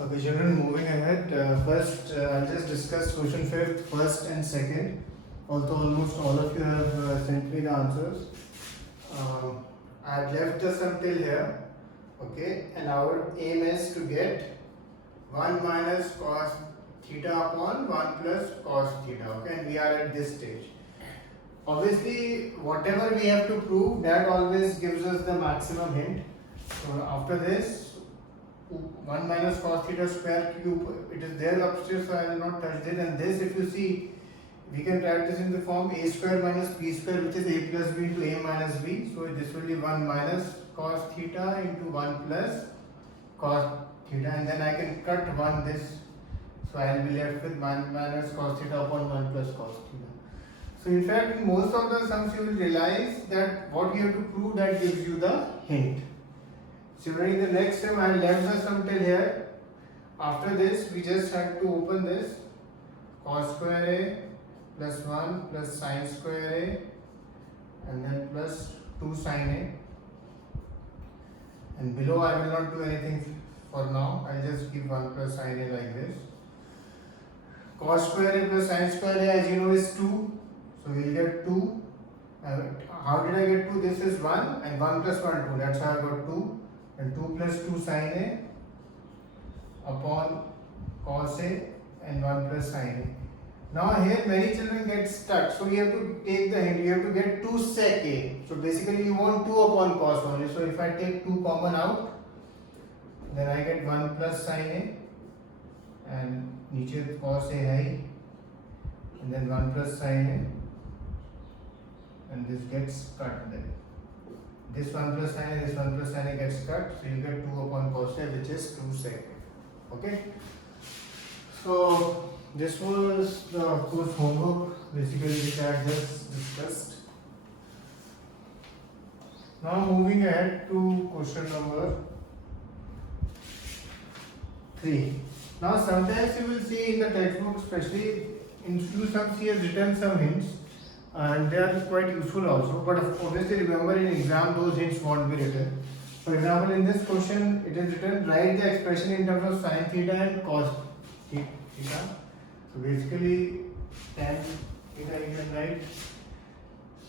Okay, children, moving ahead. First, I'll just discuss question fifth, first and second. Although almost all of you have sent me the answers. I've left the sum till here. Okay, and our aim is to get 1 minus cos theta upon 1 plus cos theta. Okay, and we are at this stage. Obviously, whatever we have to prove, that always gives us the maximum hint. So after this, 1 minus cos theta square cube, it is there upstairs, so I will not touch it. And this, if you see, we can write this in the form a square minus b square, which is a plus b into a minus b. So this will be 1 minus cos theta into 1 plus cos theta, and then I can cut 1 this. So I will be left with 1 minus cos theta upon 1 plus cos theta. So in fact, in most of the sums you will realize that what you have to prove, that gives you the hint. Similarly, in the next sum, I left the sum till here. After this, we just had to open this cos square a plus 1 plus sin square a, and then plus 2 sin a. And below, I will not do anything for now. I will just give 1 plus sin a like this. Cos square a plus sin square a, as you know, is 2. So we will get 2. How did I get 2? This is 1, and 1 plus 1, 2. That's how I got 2. And 2 plus 2 sin a upon cos a and 1 plus sin a. Now here many children get stuck. So you have to take the hint. You have to get 2 sec a. So basically you want 2 upon cos only. So if I take 2 common out, then I get 1 plus sin a, and niche cos a hai, and then 1 plus sin a, and this gets cut there. This 1 plus sin a, this 1 plus sin a gets cut, so you get 2 upon cos a, which is 2 sec. Okay. So this was the course homework, basically, which I had just discussed. Now moving ahead to question number 3. Now sometimes you will see in the textbook, especially in few sums, he has written some hints, and they are quite useful also, but obviously remember, in exam those hints won't be written. For example, in this question it is written, write the expression in terms of sin theta and cos theta. So basically tan theta you can write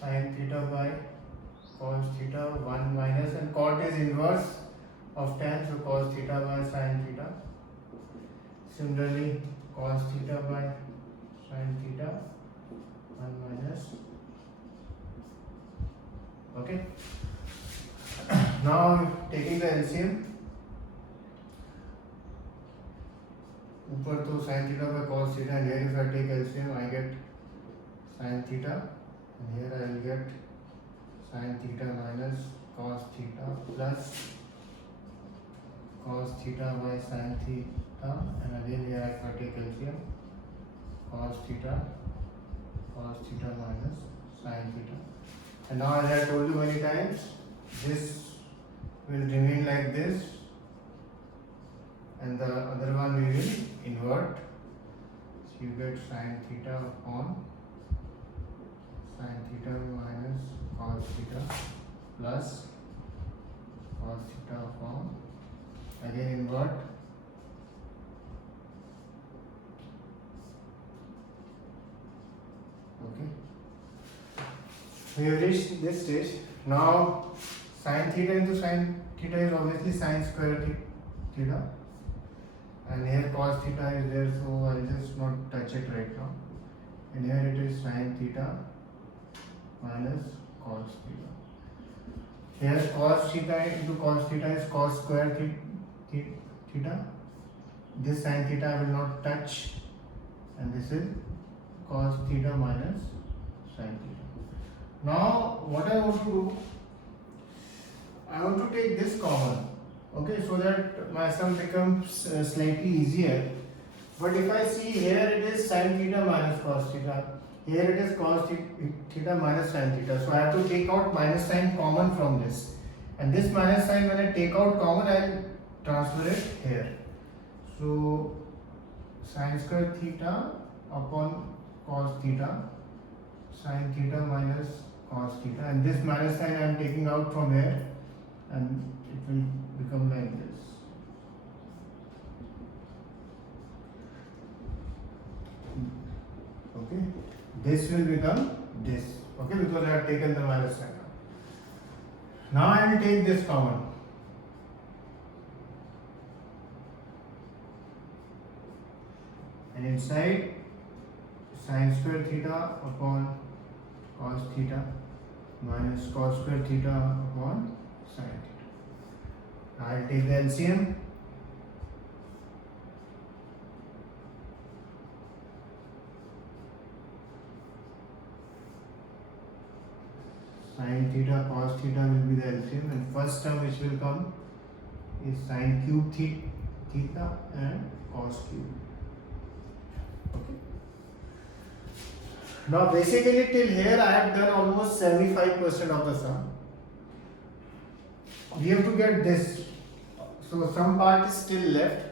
sin theta by cos theta 1 minus, and cot is inverse of tan, so cos theta by sin theta. Similarly, cos theta by sin theta 1 minus. Okay. Now taking the LCM, ऊपर तो sin theta by cos theta, and here if I take LCM, I get sin theta, and here I will get sin theta minus cos theta plus cos theta by sin theta, and again here if I take LCM, cos theta minus sin theta. And now, as I told you many times, this will remain like this, and the other one we will invert. So you get sin theta upon sin theta minus cos theta plus cos theta upon, again invert, okay. We have reached this stage. Now sin theta into sin theta is obviously sin square theta, and here cos theta is there, so I'll just not touch it right now. And here it is sin theta minus cos theta. Here cos theta into cos theta is cos square theta. This sin theta I will not touch, and this is cos theta minus sin theta. Now what I want to do, I want to take this common, okay, so that my sum becomes slightly easier. But if I see here it is sin theta minus cos theta, here it is cos theta minus sin theta, so I have to take out minus sign common from this, and this minus sign, when I take out common, I will transfer it here. So sin square theta upon cos theta, sin theta minus cos theta, and this minus sign I am taking out from here, and it will become like this. Okay, this will become this. Okay, because I have taken the minus sign out. Now I will take this common. And inside sin square theta upon cos theta minus cos square theta upon sin theta. I will take the LCM. Sin theta cos theta will be the LCM, and first term which will come is sin cube theta and cos cube. Okay. Now basically till here I have done almost 75% of the sum. We have to get this, so some part is still left.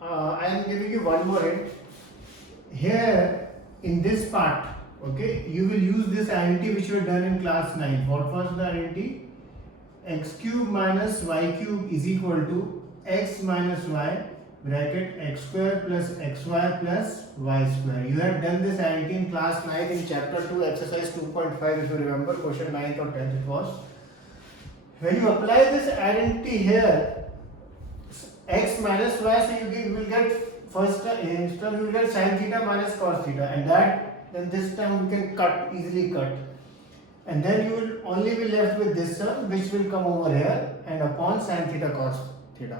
I am giving you one more hint. Here in this part, okay, you will use this identity which you have done in class 9. What was the identity? X cube minus y cube is equal to x minus y bracket x square plus xy plus y square. You have done this identity in class 9 in chapter 2 exercise 2.5 if you remember, question 9th or 10th it was. When you apply this identity here, x minus y, so you will get first term you will get sin theta minus cos theta, and that then this term you can cut, easily cut, and then you will only be left with this term which will come over here and upon sin theta cos theta.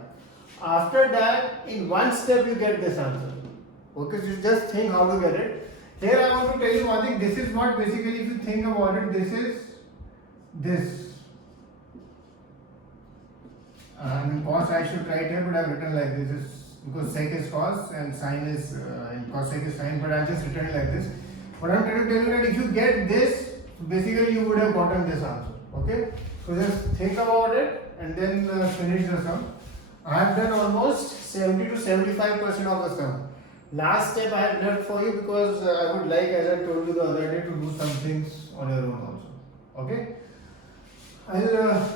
After that, in one step you get this answer. Okay, so just think how to get it. Here I want to tell you one thing. This is what basically, if you think about it, this is this. I mean cos I should write here, but I have written like this. Is because sec is cos and sin is and cosec is sin, but I have just written it like this. But I am trying to tell you that if you get this, basically you would have gotten this answer. Okay, so just think about it and then finish the sum. I have done almost 70 to 75% of the sum. Last step I have left for you because I would like, as I told you the other day, to do some things on your own also. Okay, I'll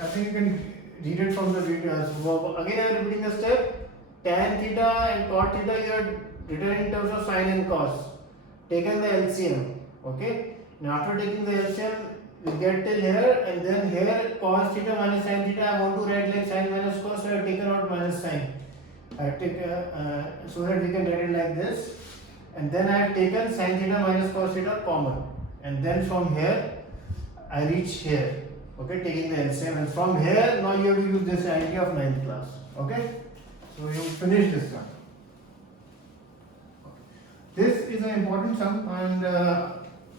I think you can read it from the video. So again I am repeating the step. Tan theta and cot theta you have written in terms of sin and cos. Taken the LCM. Okay. Now after taking the LCM, we get till here, and then here cos theta minus sin theta. I want to write like sin minus cos, so I have taken out minus sin. I have taken so that we can write it like this. And then I have taken sin theta minus cos theta common. And then from here I reach here. Okay, taking the LCM, and from here now you have to use this identity of 9th class. Okay, so you finish this one. This is an important sum, and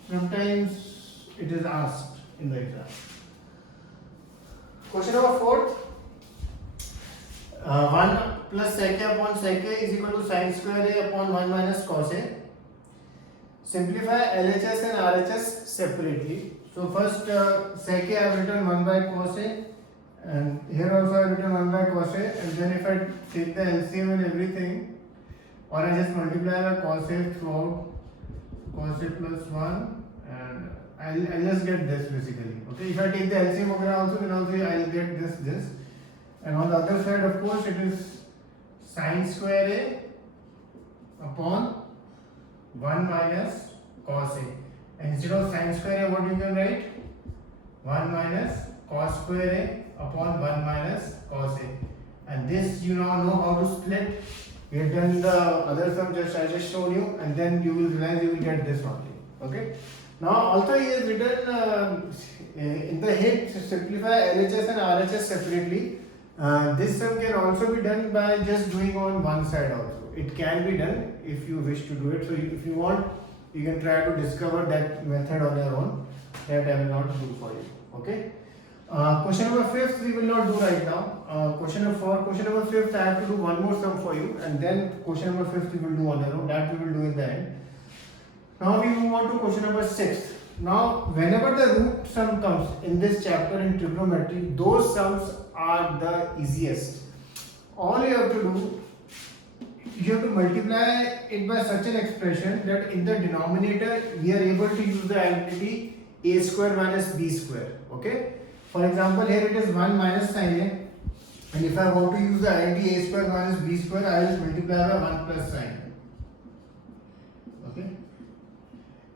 sometimes it is asked in the exam. Question number 4. 1 plus sec a upon sec a is equal to sin square a upon 1 minus cos a. Simplify LHS and RHS separately. So first sec a I have written 1 by cos a, and here also I have written 1 by cos a, and then if I take the LCM and everything, or I just multiply by cos a throughout, cos a plus 1, and I'll just get this basically. Okay, if I take the LCM over here also, then also I'll get this, and on the other side of course it is sin square a upon 1 minus cos a. And instead of sin square a, what you can write? 1 minus cos square a upon 1 minus cos a. And this you now know how to split. We have done the other sum I just shown you, and then you will realize you will get this only. Okay. Now also he has written in the hint, simplify LHS and RHS separately. This sum can also be done by just doing on one side also. It can be done if you wish to do it. So if you want, you can try to discover that method on your own. That I will not do for you. Okay. Question number 5 we will not do right now. Question number 5 I have to do one more sum for you, and then question number 5 we will do on your own. That we will do in the end. Now we move on to question number 6. Now whenever the root sum comes in this chapter in trigonometry, those sums are the easiest. All you have to do, you have to multiply it by such an expression that in the denominator we are able to use the identity a square minus b square. Okay. For example, here it is 1 minus sin a, and if I want to use the identity a square minus b square, I will multiply by 1 plus sin a. Okay.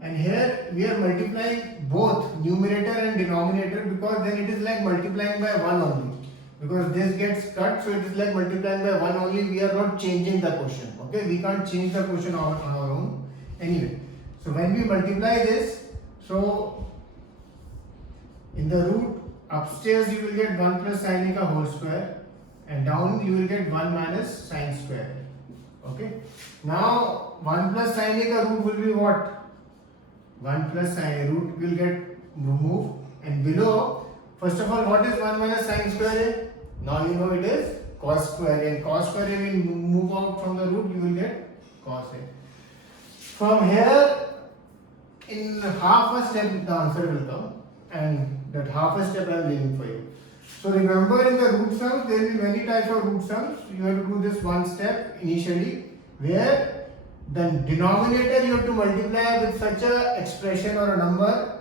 and here we are multiplying both numerator and denominator, because then it is like multiplying by 1 only, because this gets cut, so it is like multiplying by 1 only. We are not changing the quotient. Okay, we can't change the quotient on our own anyway. So when we multiply this, so in the root upstairs you will get 1 plus sin a whole square, and down you will get 1 minus sin square. Okay, now 1 plus sin a root will be what? 1 plus sin root will get removed, and below, first of all, what is 1 minus sin square a? Now you know it is cos square a, and cos square a will move out from the root, you will get cos a. From here, in half a step the answer will come, and that half a step I am leaving for you. So remember, in the root sums there will be many types of root sums. You have to do this one step initially, where the denominator you have to multiply with such a expression or a number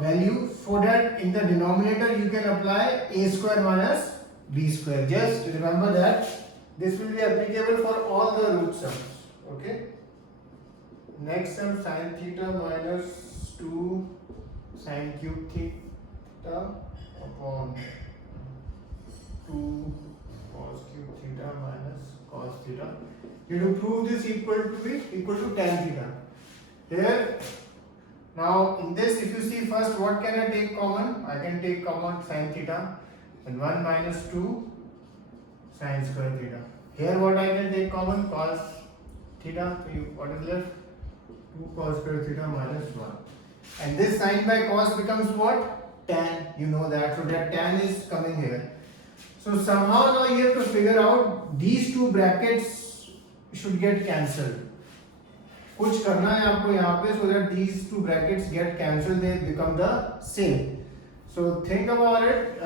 value, so that in the denominator you can apply a square minus b square. Just remember that this will be applicable for all the root sums. Okay. Next sum, sin theta minus 2 sin cube theta upon 2 cos cube theta minus cos theta. You have to prove this equal to tan theta. Here, now in this, if you see first, what can I take common? I can take common sin theta, and 1 minus 2 sin square theta. Here, what I can take common? Cos theta. So you, what is left? 2 cos square theta minus 1. And this sin by cos becomes what? Tan. You know that. So that tan is coming here. So somehow now you have to figure out these two brackets should get cancelled. कुछ करना है आपको यहाँ पे, so that these two brackets get cancelled, they become the same. So think about it.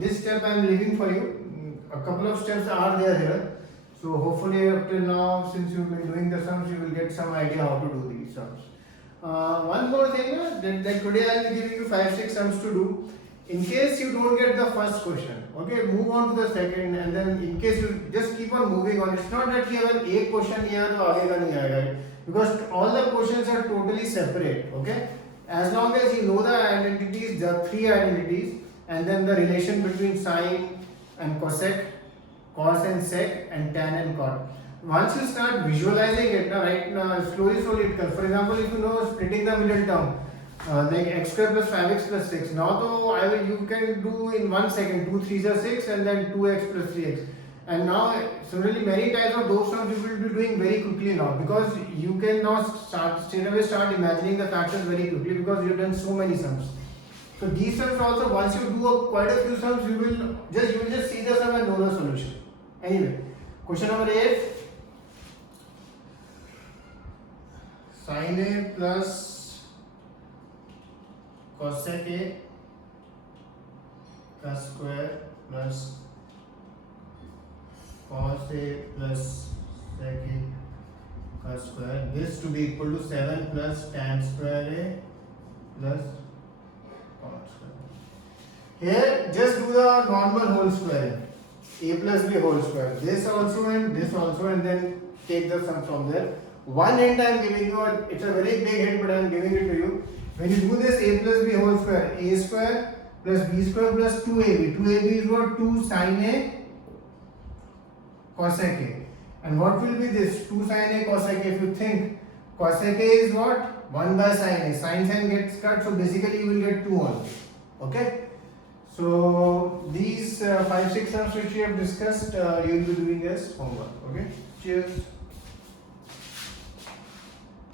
This step I am leaving for you. A couple of steps are there here. So hopefully up till now, since you've been doing the sums, you will get some idea how to do these sums. One more thing, that today I will be giving you 5-6 sums to do. In case you don't get the first question, okay, move on to the second, and then in case you just keep on moving on. It's not that you have एक question यहाँ तो आगे का नहीं आएगा, because all the questions are totally separate. Okay, as long as you know the identities, the three identities, and then the relation between sine and cosec, cos and sec, and tan and cot. Once you start visualizing it, right, slowly it comes. For example, if you know splitting the middle term, like x square plus 5x plus 6. Now, though, you can do in 1 second 2 3s are 6, and then 2x plus 3x. And now, similarly, many types of those sums you will be doing very quickly now, because you can now straight away start imagining the factors very quickly, because you have done so many sums. So these sums also, once you do quite a few sums, you will just see the sum and know the solution. Anyway, question number 8. Sin a plus cosec a cos square plus cos a plus sec a cos square, this to be equal to 7 plus tan square a plus cot square. Here just do the normal whole square, a plus b whole square, this also and this also, and then take the sum from there. One hint I am giving you, it's a very big hint, but I am giving it to you. When you do this a plus b whole square, a square plus b square plus 2ab. 2ab is what? 2 sin a cosec a. And what will be this? 2 sin a cosec a. If you think, cosec a is what? 1 by sin a. Sin gets cut, so basically you will get 2 only. Okay? So these 5-6 sums which we have discussed, you will be doing as homework. Okay? Cheers.